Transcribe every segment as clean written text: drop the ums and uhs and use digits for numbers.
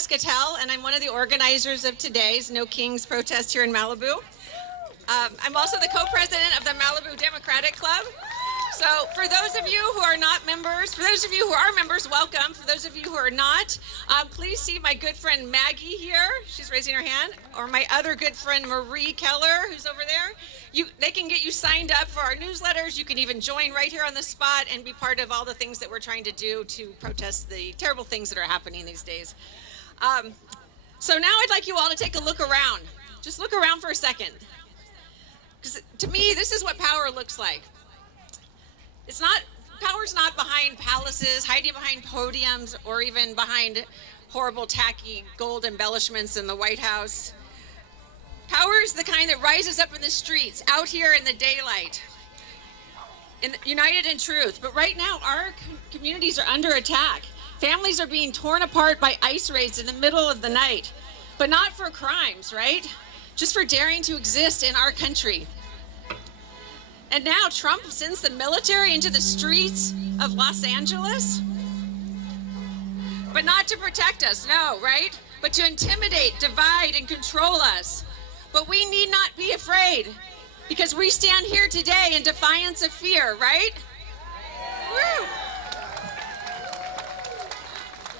Muscatel, and I'm one of the organizers of today's No Kings protest here in Malibu. I'm also the co-president of the Malibu Democratic Club. So for those of you who are not members, for those of you who are members, welcome. For those of you who are not, please see my good friend Maggie here. She's raising her hand. Or my other good friend Marie Keller, who's over there. They can get you signed up for our newsletters. You can even join right here on the spot and be part of all the things that we're trying to do to protest the terrible things that are happening these days. So now I'd like you all to take a look around. Just look around for a second. Because to me, this is what power looks like. Power's not behind palaces, hiding behind podiums, or even behind horrible, tacky gold embellishments in the White House. Power is the kind that rises up in the streets, out here in the daylight, united in truth. But right now, our communities are under attack. Families are being torn apart by ICE raids in the middle of the night, but not for crimes, right? Just for daring to exist in our country. And now Trump sends the military into the streets of Los Angeles, but not to protect us, no, right? But to intimidate, divide, and control us. But we need not be afraid, because we stand here today in defiance of fear, right? Woo!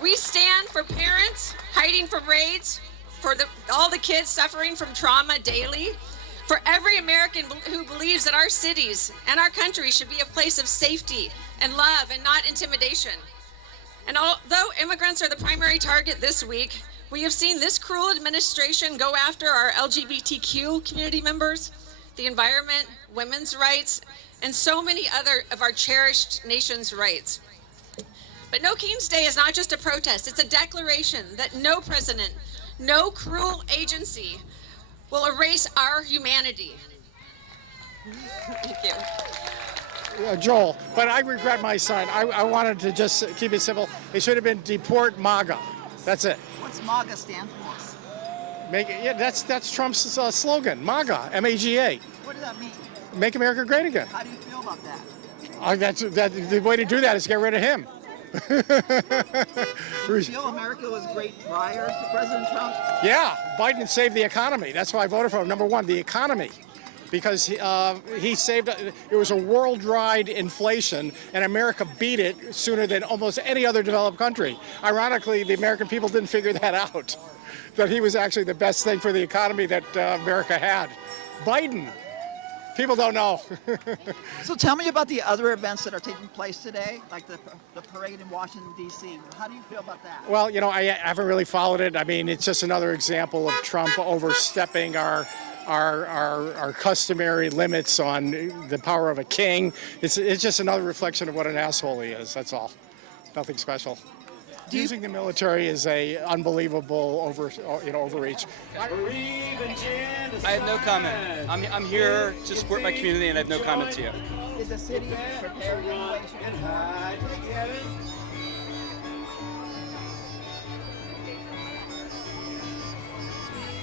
We stand for parents hiding from raids, for all the kids suffering from trauma daily, for every American who believes that our cities and our country should be a place of safety and love and not intimidation. And although immigrants are the primary target this week, we have seen this cruel administration go after our LGBTQ community members, the environment, women's rights, and so many other of our cherished nation's rights. But No Kings Day is not just a protest, it's a declaration that no president, no cruel agency will erase our humanity. Thank you. Joel, but I regret my sign. I wanted to just keep it simple. It should have been deport MAGA. That's it. What's MAGA stand for? That's Trump's slogan, MAGA, M-A-G-A. What does that mean? Make America great again. How do you feel about that? The way to do that is get rid of him. Do you feel America was great prior to President Trump? Yeah, Biden saved the economy. That's why I voted for him. Number one, the economy. Because he saved, it was a worldwide inflation, and America beat it sooner than almost any other developed country. Ironically, the American people didn't figure that out, that he was actually the best thing for the economy that America had. Biden, people don't know. So tell me about the other events that are taking place today, like the parade in Washington, D.C. How do you feel about that? Well, I haven't really followed it. I mean, it's just another example of Trump overstepping our customary limits on the power of a king. It's just another reflection of what an asshole he is. That's all. Nothing special. Using the military is a unbelievable overreach. I have no comment. I'm here to support my community, and I have no comment to you. Is the city prepared in relation?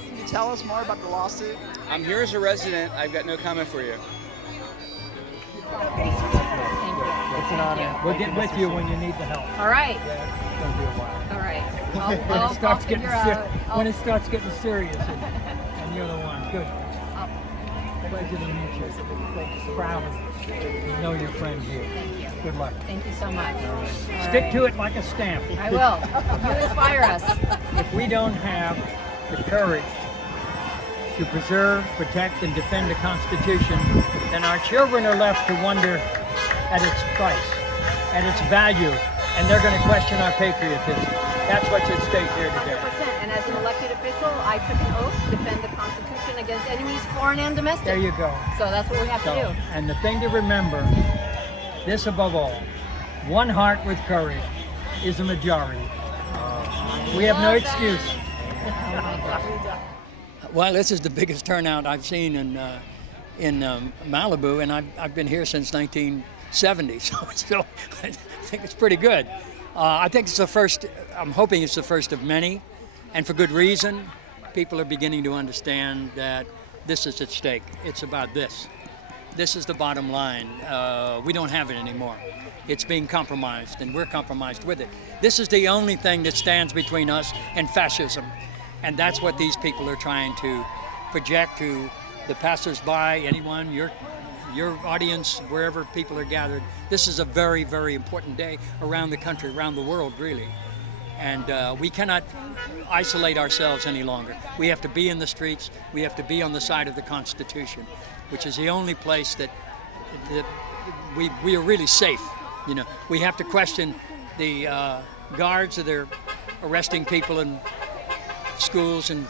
Can you tell us more about the lawsuit? I'm here as a resident. I've got no comment for you. It's an honor. We'll get with you when you need the help. All right. It's going to be a while. All right. When it starts getting serious, and you're the one. Good. Pleasure to meet you. Proud of you. Know your friend here. Thank you. Good luck. Thank you so much. Stick to it like a stamp. I will. You inspire us. If we don't have the courage to preserve, protect, and defend the Constitution, then our children are left to wonder at its price, at its value, and they're going to question our patriotism. That's what's at stake here today. 100%. And as an elected official, I took an oath to defend the Constitution against enemies, foreign and domestic. There you go. So that's what we have to do. And the thing to remember, this above all, one heart with courage is a majority. We have no excuse. Well, this is the biggest turnout I've seen in Malibu, and I've been here since 1970, so I think it's pretty good. I think it's the first. I'm hoping it's the first of many, and for good reason. People are beginning to understand that this is at stake. It's about this. this is the bottom line. We don't have it anymore. It's being compromised, and we're compromised with it. This is the only thing that stands between us and fascism, and that's what these people are trying to project to the passersby, anyone, your audience, wherever people are gathered. This is a very, very important day around the country, around the world, really. And we cannot isolate ourselves any longer. We have to be in the streets. We have to be on the side of the Constitution, which is the only place that we are really safe. You know, we have to question the guards that are arresting people in schools and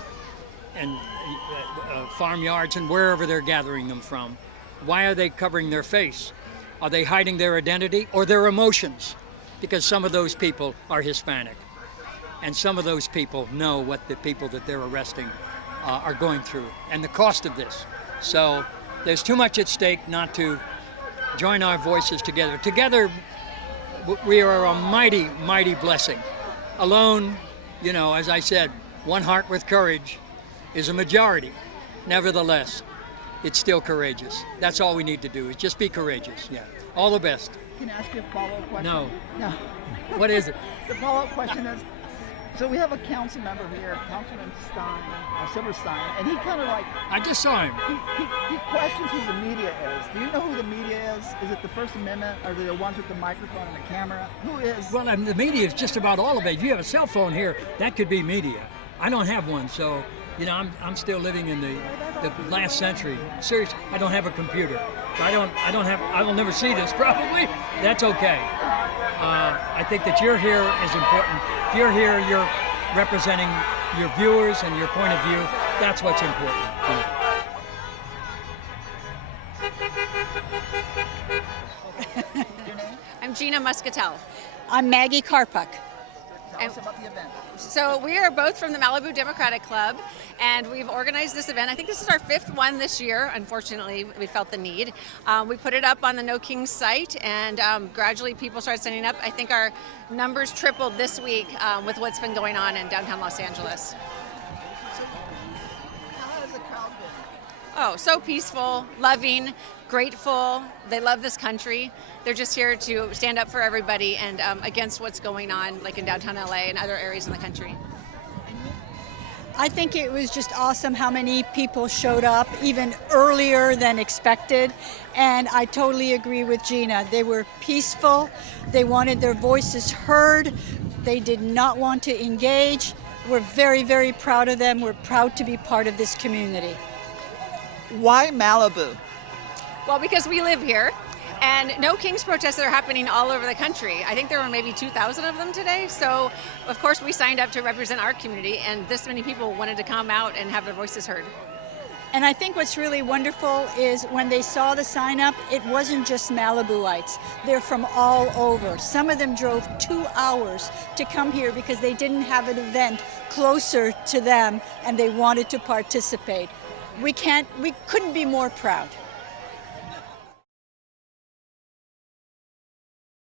farmyards and wherever they're gathering them from. Why are they covering their face? Are they hiding their identity or their emotions? Because some of those people are Hispanic. And some of those people know what the people that they're arresting are going through and the cost of this. So there's too much at stake not to join our voices together. Together, we are a mighty, mighty blessing. Alone, you know, as I said, one heart with courage is a majority. Nevertheless, it's still courageous. That's all we need to do is just be courageous. Yeah. All the best. Can I ask you a follow-up question? No. No. What is it? The follow-up question is, so we have a council member here, Councilman Silverstein, and he kind of like, I just saw him. he questions who the media is. Do you know who the media is? Is it the First Amendment? Are they the ones with the microphone and the camera? Who is? Well, the media is just about all of it. If you have a cell phone here, that could be media. I don't have one, so you know I'm still living in the last century. Seriously, I don't have a computer. I will never see this probably. That's okay. I think that you're here is important. If you're here, you're representing your viewers and your point of view. That's what's important. Your name? I'm Gina Muscatel. I'm Maggie Karpuk. Tell us about the event. So we are both from the Malibu Democratic Club, and we've organized this event. I think this is our 5th one this year. Unfortunately, we felt the need. We put it up on the No Kings site, and gradually people started signing up. I think our numbers tripled this week with what's been going on in downtown Los Angeles. So, how has the crowd been? Oh, so peaceful, loving, grateful. They love this country. They're just here to stand up for everybody and against what's going on, like in downtown LA and other areas in the country. I think it was just awesome how many people showed up, even earlier than expected. And I totally agree with Gina. They were peaceful. They wanted their voices heard. They did not want to engage. We're very, very proud of them. We're proud to be part of this community. Why Malibu? Well, because we live here, and No Kings protests are happening all over the country. I think there were maybe 2,000 of them today. So, of course, we signed up to represent our community, and this many people wanted to come out and have their voices heard. And I think what's really wonderful is when they saw the sign up, it wasn't just Malibuites. They're from all over. Some of them drove 2 hours to come here because they didn't have an event closer to them and they wanted to participate. We couldn't be more proud.